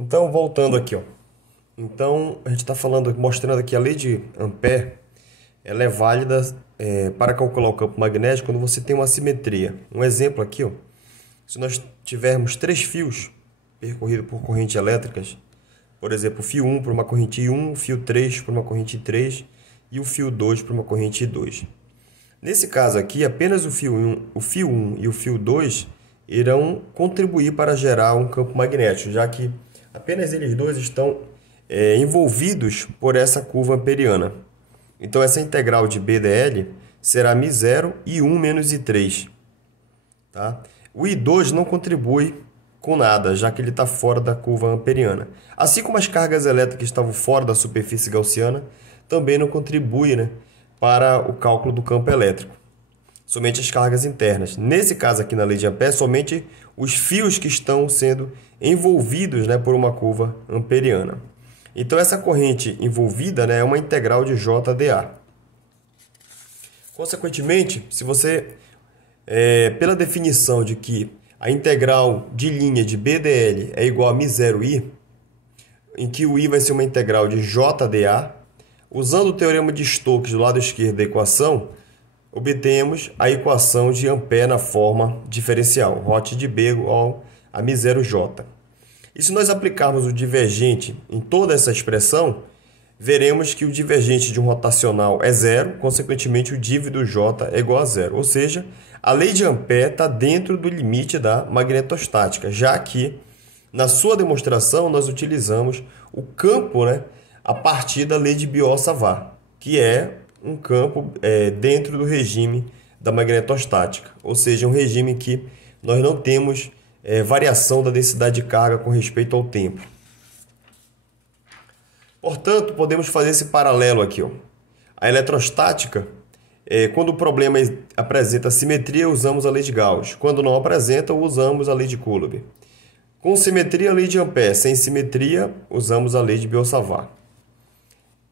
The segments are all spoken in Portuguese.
Então, voltando aqui, ó. Então, a gente está falando, mostrando aqui a lei de Ampère, ela é válida para calcular o campo magnético quando você tem uma assimetria. Um exemplo aqui, ó. Se nós tivermos três fios percorridos por correntes elétricas, por exemplo, o fio 1 para uma corrente I1, o fio 3 para uma corrente I3 e o fio 2 para uma corrente I2. Nesse caso aqui, apenas o fio 1 e o fio 2 irão contribuir para gerar um campo magnético, já que apenas eles dois estão envolvidos por essa curva amperiana. Então, essa integral de BdL será μ0 I1 menos I3. Tá? O I2 não contribui com nada, já que ele está fora da curva amperiana. Assim como as cargas elétricas estavam fora da superfície gaussiana, também não contribui, né, para o cálculo do campo elétrico. Somente as cargas internas. Nesse caso aqui na lei de Ampère, somente os fios que estão sendo envolvidos, né, por uma curva amperiana. Então, essa corrente envolvida, né, é uma integral de JdA. Consequentemente, se você, pela definição de que a integral de linha de BdL é igual a μ0I, em que o I vai ser uma integral de JdA, usando o teorema de Stokes do lado esquerdo da equação, obtemos a equação de Ampère na forma diferencial, ρ de B igual a μ0J. E se nós aplicarmos o divergente em toda essa expressão, veremos que o divergente de um rotacional é zero, consequentemente o div do J é igual a zero. Ou seja, a lei de Ampère está dentro do limite da magnetostática, já que na sua demonstração nós utilizamos o campo, né, a partir da lei de Biot-Savart, que é um campo dentro do regime da magnetostática, ou seja, um regime que nós não temos variação da densidade de carga com respeito ao tempo. Portanto, podemos fazer esse paralelo aqui, ó. A eletrostática, quando o problema apresenta simetria, usamos a lei de Gauss. Quando não apresenta, usamos a lei de Coulomb. Com simetria, a lei de Ampère. Sem simetria, usamos a lei de Biot-Savart.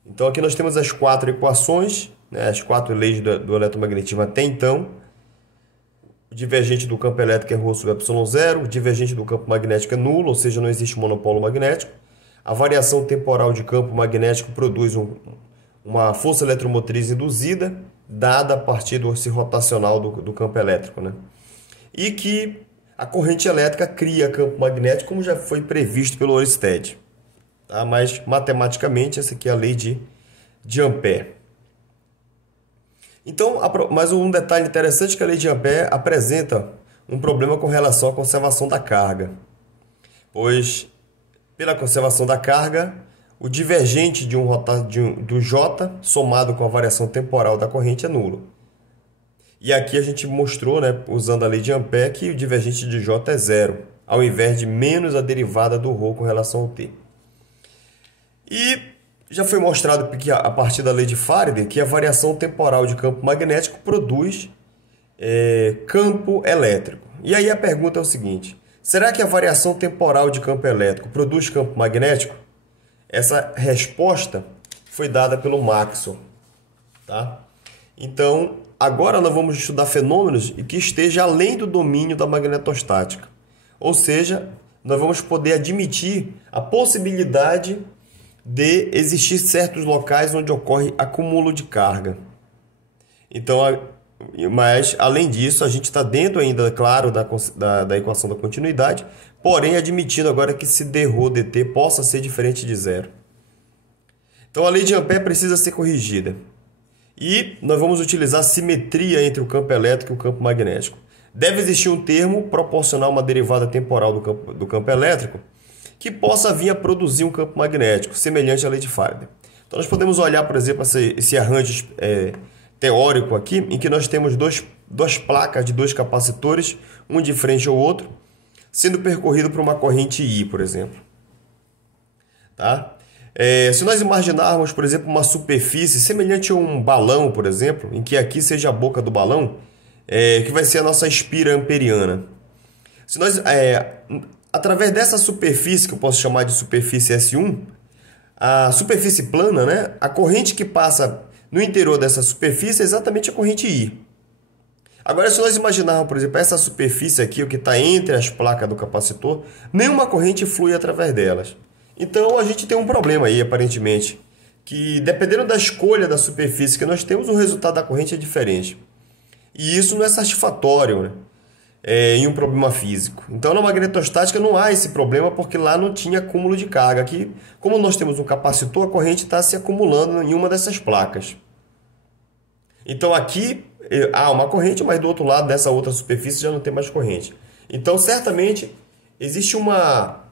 Então, aqui nós temos as quatro equações, né, as quatro leis do eletromagnetismo até então. O divergente do campo elétrico é ρ sobre ε0, o divergente do campo magnético é nulo, ou seja, não existe monopolo magnético. A variação temporal de campo magnético produz uma força eletromotriz induzida, dada a partir do eixo rotacional do campo elétrico, né? E que a corrente elétrica cria campo magnético, como já foi previsto pelo Ørsted. Tá? Mas, matematicamente, essa aqui é a lei de Ampère. Então, mais um detalhe interessante é que a lei de Ampère apresenta um problema com relação à conservação da carga. Pois, pela conservação da carga, o divergente do J somado com a variação temporal da corrente é nulo. E aqui a gente mostrou, né, usando a lei de Ampère, que o divergente de J é zero, ao invés de menos a derivada do ρ com relação ao T. E já foi mostrado que a partir da lei de Faraday que a variação temporal de campo magnético produz campo elétrico. E aí a pergunta é o seguinte: será que a variação temporal de campo elétrico produz campo magnético? Essa resposta foi dada pelo Maxwell. Tá? Então, agora nós vamos estudar fenômenos que estejam além do domínio da magnetostática. Ou seja, nós vamos poder admitir a possibilidade de existir certos locais onde ocorre acúmulo de carga. Então, mas além disso, a gente está dentro ainda, claro, da equação da continuidade, porém admitindo agora que se dρ dt possa ser diferente de zero. Então, a lei de Ampère precisa ser corrigida. E nós vamos utilizar simetria entre o campo elétrico e o campo magnético. Deve existir um termo proporcional a uma derivada temporal do campo elétrico que possa vir a produzir um campo magnético, semelhante à lei de Faraday. Então, nós podemos olhar, por exemplo, esse arranjo teórico aqui, em que nós temos duas placas de dois capacitores, um de frente ao outro, sendo percorrido por uma corrente I, por exemplo. Tá? Se nós imaginarmos, por exemplo, uma superfície semelhante a um balão, por exemplo, em que aqui seja a boca do balão, que vai ser a nossa espira amperiana. Se nós, através dessa superfície, que eu posso chamar de superfície S1, a superfície plana, né, a corrente que passa no interior dessa superfície é exatamente a corrente I. Agora, se nós imaginarmos, por exemplo, essa superfície aqui, o que está entre as placas do capacitor, nenhuma corrente flui através delas. Então, a gente tem um problema aí, aparentemente, que dependendo da escolha da superfície que nós temos, o resultado da corrente é diferente. E isso não é satisfatório, né? Em um problema físico. Então, na magnetostática não há esse problema, porque lá não tinha acúmulo de carga. Aqui, como nós temos um capacitor, a corrente está se acumulando em uma dessas placas. Então, aqui há uma corrente, mas do outro lado dessa outra superfície já não tem mais corrente. Então, certamente, existe uma...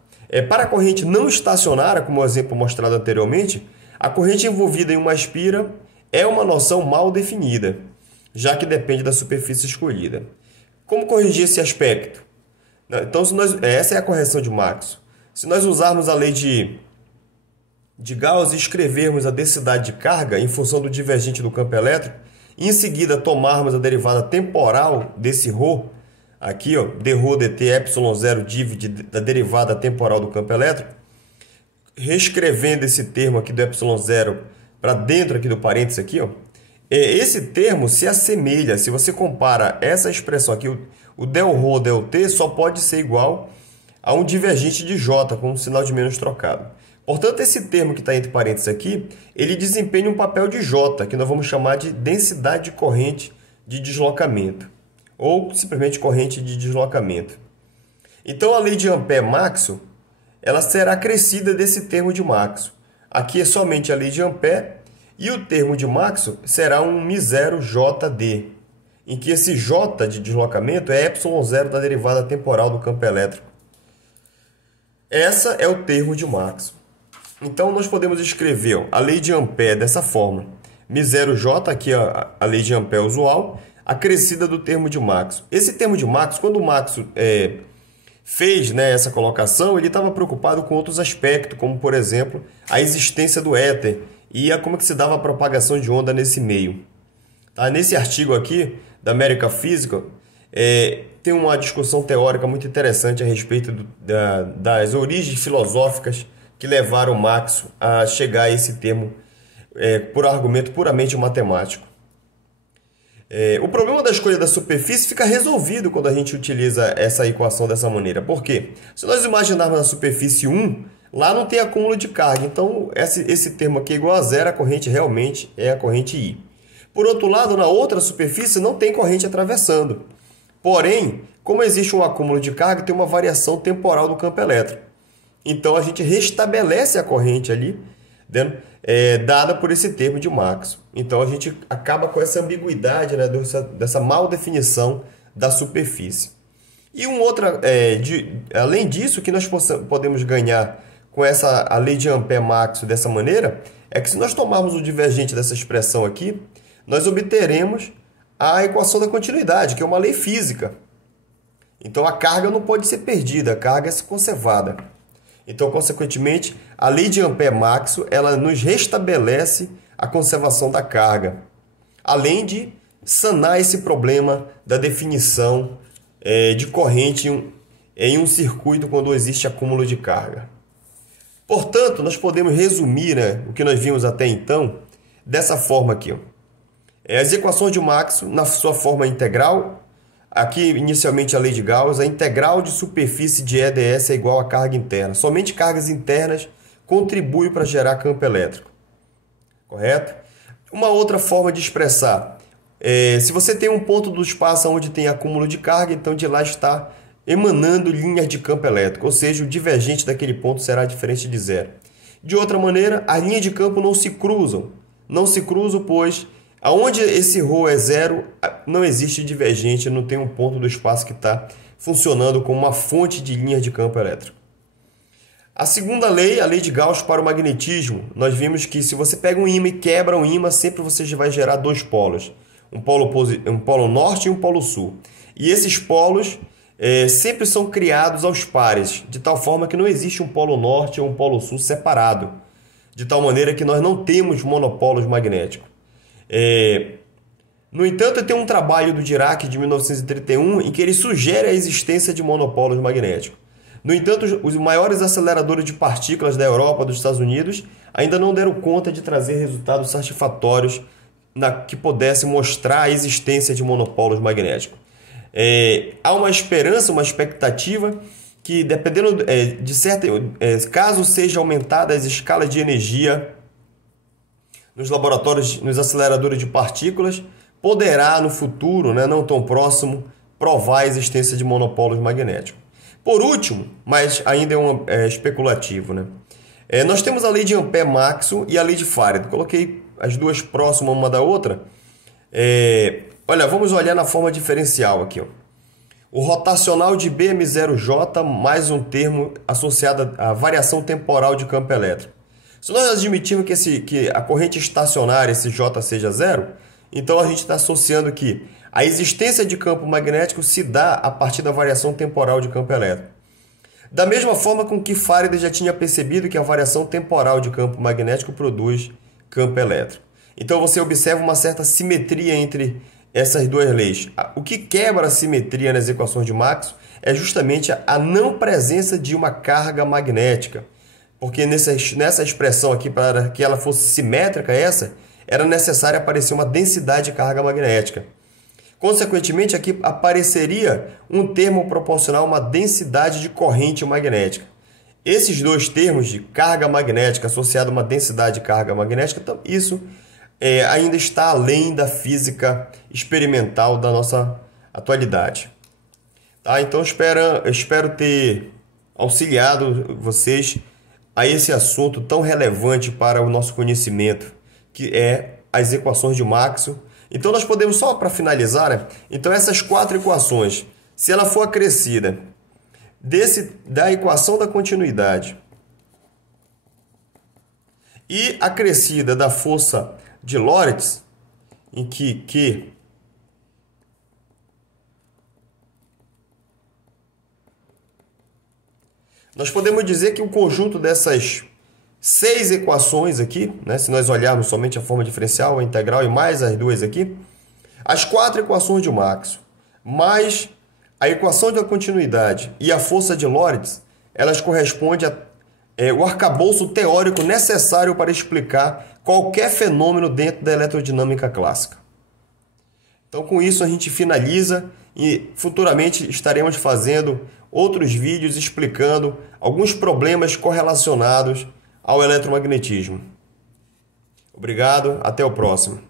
para a corrente não estacionária, como o exemplo mostrado anteriormente, a corrente envolvida em uma espira é uma noção mal definida, já que depende da superfície escolhida. Como corrigir esse aspecto? Então, essa é a correção de Maxwell. Se nós usarmos a lei de Gauss e escrevermos a densidade de carga em função do divergente do campo elétrico, e em seguida tomarmos a derivada temporal desse ρ, aqui, ó, dρ dt ε0 div da derivada temporal do campo elétrico, reescrevendo esse termo aqui do ε0 para dentro aqui do parênteses aqui, ó, esse termo se assemelha, se você compara essa expressão aqui, o δρ δt só pode ser igual a um divergente de J com um sinal de menos trocado. Portanto, esse termo que está entre parênteses aqui, ele desempenha um papel de J, que nós vamos chamar de densidade de corrente de deslocamento, ou simplesmente corrente de deslocamento. Então, a lei de Ampère-Maxwell, ela será acrescida desse termo de Maxwell. Aqui é somente a lei de Ampère, e o termo de Maxwell será um μ0 JD, em que esse J de deslocamento é ε0 da derivada temporal do campo elétrico. Essa é o termo de Maxwell. Então, nós podemos escrever a lei de Ampère dessa forma. μ0J, aqui é a lei de Ampère usual, acrescida do termo de Maxwell. Esse termo de Maxwell, quando o Maxwell fez, né, essa colocação, ele estava preocupado com outros aspectos, como, por exemplo, a existência do éter e como que se dava a propagação de onda nesse meio. Tá? Nesse artigo aqui, da American Physical, tem uma discussão teórica muito interessante a respeito das origens filosóficas que levaram Maxwell a chegar a esse termo por argumento puramente matemático. O problema da escolha da superfície fica resolvido quando a gente utiliza essa equação dessa maneira. Por quê? Se nós imaginarmos a superfície 1, lá não tem acúmulo de carga. Então, esse termo aqui é igual a zero, a corrente realmente é a corrente I. Por outro lado, na outra superfície não tem corrente atravessando. Porém, como existe um acúmulo de carga, tem uma variação temporal do campo elétrico. Então, a gente restabelece a corrente ali, dada por esse termo de Maxwell. Então, a gente acaba com essa ambiguidade, né, dessa mal definição da superfície. E além disso, o que nós podemos ganhar com a lei de Ampère-Maxwell dessa maneira, é que se nós tomarmos o divergente dessa expressão aqui, nós obteremos a equação da continuidade, que é uma lei física. Então, a carga não pode ser perdida, a carga é conservada. Então, consequentemente, a lei de Ampère-Maxwell, ela nos restabelece a conservação da carga, além de sanar esse problema da definição de corrente em um circuito quando existe acúmulo de carga. Portanto, nós podemos resumir, né, o que nós vimos até então dessa forma aqui. Ó. As equações de Maxwell, na sua forma integral, aqui inicialmente a lei de Gauss, a integral de superfície de E ds é igual a carga interna. Somente cargas internas contribuem para gerar campo elétrico. Correto? Uma outra forma de expressar. Se você tem um ponto do espaço onde tem acúmulo de carga, então de lá está emanando linhas de campo elétrico, ou seja, o divergente daquele ponto será diferente de zero. De outra maneira, as linhas de campo não se cruzam. Não se cruzam, pois aonde esse ρ é zero, não existe divergente, não tem um ponto do espaço que está funcionando como uma fonte de linhas de campo elétrico. A segunda lei, a lei de Gauss para o magnetismo, nós vimos que se você pega um ímã e quebra um ímã, sempre você vai gerar dois polos. Um polo norte e um polo sul. E esses polos sempre são criados aos pares, de tal forma que não existe um polo norte ou um polo sul separado, de tal maneira que nós não temos monopolos magnéticos. No entanto, tem um trabalho do Dirac de 1931 em que ele sugere a existência de monopolos magnéticos. No entanto, os maiores aceleradores de partículas da Europa e dos Estados Unidos ainda não deram conta de trazer resultados satisfatórios que pudesse mostrar a existência de monopolos magnéticos. Há uma esperança, uma expectativa que, dependendo de certa, caso seja aumentada as escalas de energia nos laboratórios, nos aceleradores de partículas, poderá no futuro, né, não tão próximo, provar a existência de monopolos magnéticos. Por último, mas ainda é especulativo, né? Nós temos a lei de Ampère-Maxwell e a lei de Faraday. Coloquei as duas próximas uma da outra. Olha, vamos olhar na forma diferencial aqui. Ó. O rotacional de BM0J mais um termo associado à variação temporal de campo elétrico. Se nós admitirmos que a corrente estacionária, esse J, seja zero, então a gente está associando que a existência de campo magnético se dá a partir da variação temporal de campo elétrico. Da mesma forma com que Faraday já tinha percebido que a variação temporal de campo magnético produz campo elétrico. Então você observa uma certa simetria entre essas duas leis. O que quebra a simetria nas equações de Maxwell é justamente a não presença de uma carga magnética. Porque nessa expressão aqui, para que ela fosse simétrica, era necessário aparecer uma densidade de carga magnética. Consequentemente, aqui apareceria um termo proporcional a uma densidade de corrente magnética. Esses dois termos de carga magnética associada a uma densidade de carga magnética, então, isso ainda está além da física experimental da nossa atualidade. Tá? Então, espero ter auxiliado vocês a esse assunto tão relevante para o nosso conhecimento, que é as equações de Maxwell. Então, nós podemos, só para finalizar, né? Então, essas quatro equações, se ela for acrescida da equação da continuidade e acrescida da força de Lorentz, em que nós podemos dizer que o conjunto dessas 6 equações aqui, né, se nós olharmos somente a forma diferencial, a integral e mais as duas aqui, as 4 equações de Maxwell, mais a equação da continuidade e a força de Lorentz, elas correspondem ao arcabouço teórico necessário para explicar qualquer fenômeno dentro da eletrodinâmica clássica. Então, com isso, a gente finaliza e futuramente estaremos fazendo outros vídeos explicando alguns problemas correlacionados ao eletromagnetismo. Obrigado, até o próximo.